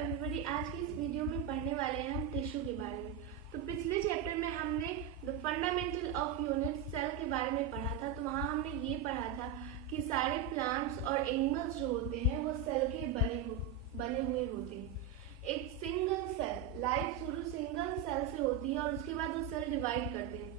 Everybody, आज की इस वीडियो में पढ़ने वाले हैं हम टिश्यू के बारे में। तो पिछले चैप्टर में हमने the fundamental of unit cell के बारे में पढ़ा था। तो वहाँ हमने ये पढ़ा था कि सारे प्लांट्स और एनिमल्स जो होते हैं वो सेल के बने हुए होते हैं। एक सिंगल सेल, लाइफ शुरू सिंगल सेल से होती है और उसके बाद वो सेल डिवाइड करते हैं।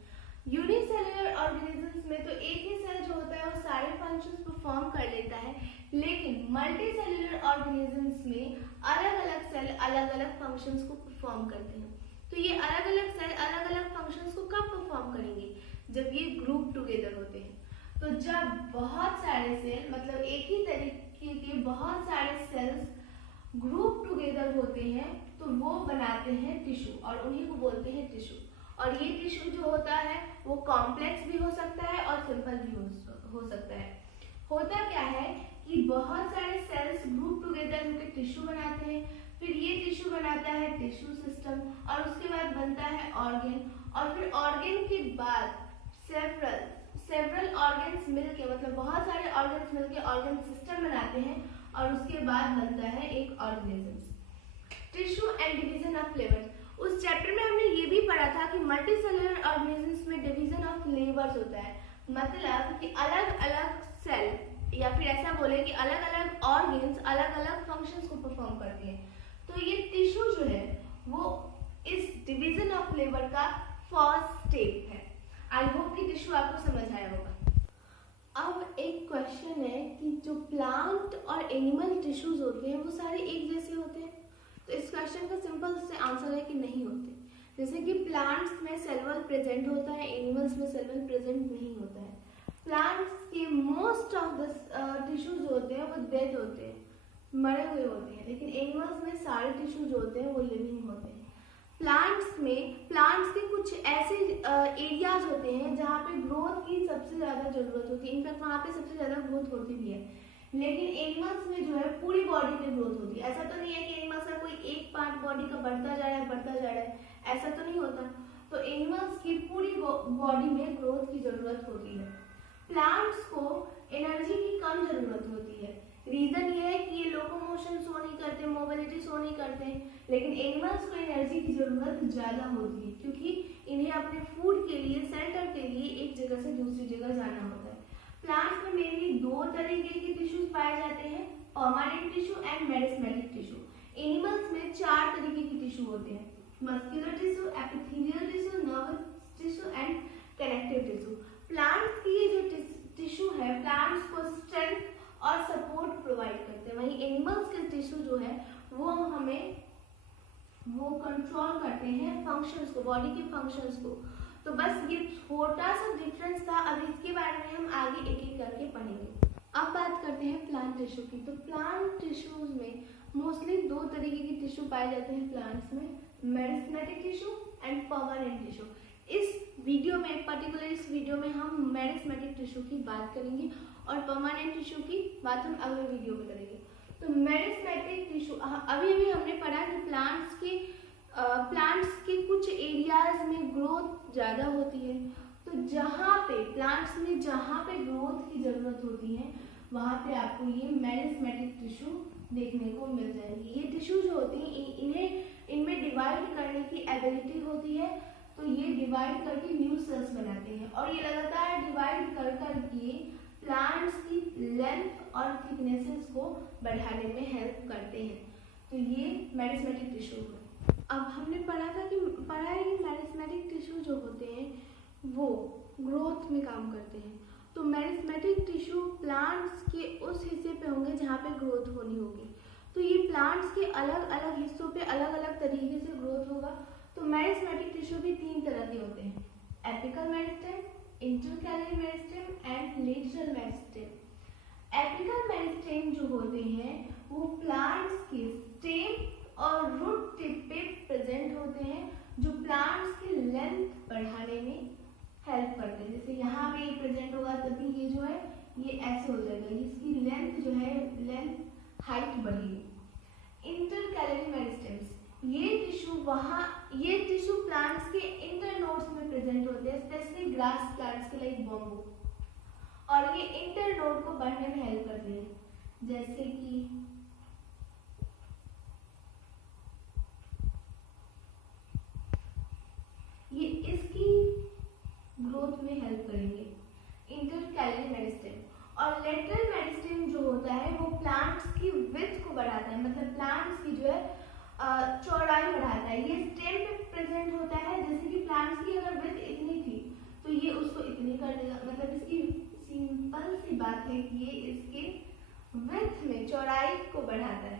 यूनिसेलुलर ऑर्गेनिजम्स में तो एक ही सेल जो होता है वो सारे फंक्शंस परफॉर्म कर लेता है, लेकिन मल्टी सेलुलर ऑर्गेनिजम्स में अलग अलग सेल अलग अलग फंक्शंस को परफॉर्म करते हैं। तो ये अलग अलग सेल अलग अलग फंक्शंस को कब परफॉर्म करेंगे? जब ये ग्रुप टुगेदर होते हैं। तो जब बहुत सारे सेल, मतलब एक ही तरीके के बहुत सारे सेल्स ग्रुप टुगेदर होते हैं तो वो बनाते हैं टिश्यू और उन्हीं को बोलते हैं टिश्यू। और ये टिश्यू जो होता है वो कॉम्प्लेक्स भी हो सकता है और सिंपल भी हो सकता है। होता क्या है कि बहुत सारे सेल्स ग्रुप टुगेदर होकर टिश्यू बनाते हैं, फिर ये टिश्यू बनाता है टिश्यू सिस्टम और उसके बाद बनता है ऑर्गन, और फिर ऑर्गन के बाद सेवरल ऑर्गन्स मिलके, मतलब बहुत सारे ऑर्गन्स मिलके ऑर्गन सिस्टम बनाते हैं और उसके बाद बनता है एक organism. Tissue and division of levers. उस चैप्टर में हमने ये भी पढ़ा था कि मल्टी सेलुलर ऑर्गेनिजम्स में डिवीजन ऑफ लेवर्स होता है, मतलब कि अलग अलग सेल या फिर ऐसा बोले कि अलग अलग ऑर्गन्स अलग अलग फंक्शंस को परफॉर्म करते हैं। तो ये टिश्यू जो है वो इस डिवीजन ऑफ लेबर का फर्स्ट स्टेप है। आई होप कि टिश्यू आपको समझ आया होगा। अब एक क्वेश्चन है कि जो प्लांट और एनिमल टिश्यूज होते हैं वो सारे एक जैसे होते हैं? तो इस क्वेश्चन का सिंपल से आंसर है कि नहीं होते। जैसे कि प्लांट्स में सेल वॉल प्रेजेंट होता है, एनिमल्स में सेल वॉल प्रेजेंट नहीं होता है। प्लांट्स के मोस्ट ऑफ द टिश्यूज होते हैं वो डेड होते हैं, मरे हुए होते हैं, लेकिन एनिमल्स में सारे टिश्यू जो होते हैं वो लिविंग होते हैं। प्लांट्स के कुछ ऐसे एरियाज होते हैं जहाँ पे ग्रोथ की सबसे ज्यादा जरूरत होती है, इनफैक्ट वहाँ पे सबसे ज्यादा ग्रोथ होती भी है। लेकिन एनिमल्स में जो है पूरी बॉडी पे ग्रोथ होती है। ऐसा तो नहीं है कि एनिमल्स का कोई एक पार्ट बॉडी का बढ़ता जा रहा है, ऐसा तो नहीं होता। तो एनिमल्स की पूरी बॉडी में ग्रोथ की जरूरत होती है। प्लांट्स को एनर्जी की कम जरूरत होती है। रीजन ये है कि ये लोकोमोशन शो नहीं करते, मोबिलिटी शो नहीं करते, लेकिन एनिमल्स को एनर्जी की जरूरत ज्यादा होती है क्योंकि इन्हें अपने फूड के लिए, सेल्टर के लिए एक जगह से दूसरी जगह जाना होता है। प्लांट्स में मेनली दो तरीके के टिश्यूज पाए जाते हैं, permanent tissue and meristematic tissue. Animals में 4 तरीके के टिश्यू होते हैं, muscular tissue, epithelial tissue, nervous tissue and connective tissue. Plants की ये जो टिश्यू है प्लांट्स को स्ट्रेंथ और सपोर्ट प्रोवाइड करते हैं, वहीं एनिमल्स के टिश्यू जो है वो कंट्रोल करते हैं फंक्शंस को, बॉडी के फंक्शंस को। तो बस ये छोटा सा डिफरेंस था। अब इसके बारे में हम आगे एक एक करके पढ़ेंगे। अब बात करते हैं प्लांट टिश्यू की। तो प्लांट टिश्यूज में मोस्टली 2 तरीके के टिश्यू पाए जाते हैं प्लांट्स में, meristematic tissue and permanent tissue. इस वीडियो में हम मेरिस्मेटिक टिश्यू की बात करेंगे और परमानेंट टिश्यू की बात हम अगले वीडियो में करेंगे। तो मेरिस्मेटिक टिश्यू, अभी हमने पढ़ा कि प्लांट्स के कुछ एरियाज में ग्रोथ ज्यादा होती है। तो प्लांट्स में जहाँ पे ग्रोथ की जरूरत होती है वहाँ पे आपको ये मेरिस्मेटिक टिश्यू देखने को मिल जाएंगी। ये टिश्यू जो होती है इनमें डिवाइड करने की एबिलिटी होती है, तो ये डिवाइड करके न्यू सेल्स बनाते हैं और ये लगातार डिवाइड करके प्लांट्स की लेंथ और थिकनेसेस को बढ़ाने में हेल्प करते हैं। तो ये मेरिस्मेटिक टिश्यू है। अब हमने पढ़ा है कि मेरिस्मेटिक टिश्यू जो होते हैं वो ग्रोथ में काम करते हैं। तो मेरिस्मेटिक टिश्यू प्लांट्स के उस हिस्से पे होंगे जहाँ पे ग्रोथ होनी होगी। तो ये प्लांट्स के अलग अलग हिस्सों पे अलग अलग तरीके से ग्रोथ होगा। तो मेरिस्मेटिक टिश्यू भी 3 तरह के होते हैं, apical meristem, intercalary meristem and lateral meristem. Apical meristem जो होते हैं वो प्लांट्स के स्टेम और रूट टिप पे प्रेजेंट होते हैं, जो प्लांट्स की लेंथ बढ़ाने में हेल्प करते हैं। जैसे यहाँ पे प्रेजेंट होगा तभी ये जो है ये ऐसे हो जाएगा, इसकी लेंथ जो है हाइट बढ़ेगी। इंटरकैलरी मेरिस्टेम्स, ये टिश्यू प्लांट्स के इंटरनोड्स में प्रेजेंट होते हैं, स्पेशली ग्रास प्लांट्स के लाइक बम्बू, और ये इंटरनोड को बढ़ने में हेल्प करते हैं। जैसे कि है, मतलब प्लांट्स की जो है चौड़ाई बढ़ाता है। ये स्टेम पे प्रेजेंट होता है, जैसे कि प्लांट्स की अगर विड्थ इतनी थी तो ये उसको इतनी कर देगा, मतलब इसकी सिंपल सी बात है कि ये इसके विड्थ में चौड़ाई को बढ़ाता है।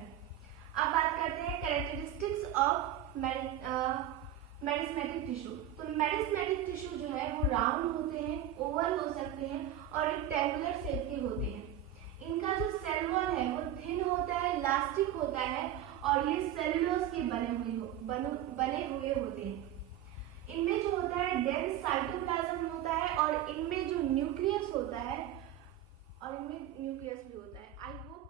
अब बात करते हैं कैरेक्टरिस्टिक्स ऑफ मेरिस्मेटिक टिश्यू। तो मेरिस्मेटिक टिश्यू जो है वो राउंड होते हैं, ओवल हो सकते हैं और रेक्टेंगुलर शेप के होते हैं। इनका जो सेल वॉल है वो थिन होता है, इलास्टिक होता है और ये सेलुलोज के बने हुए होते हैं। इनमें जो होता है डेंस साइटोप्लाज्म होता है और इनमें जो न्यूक्लियस होता है और इनमें न्यूक्लियस भी होता है। I hope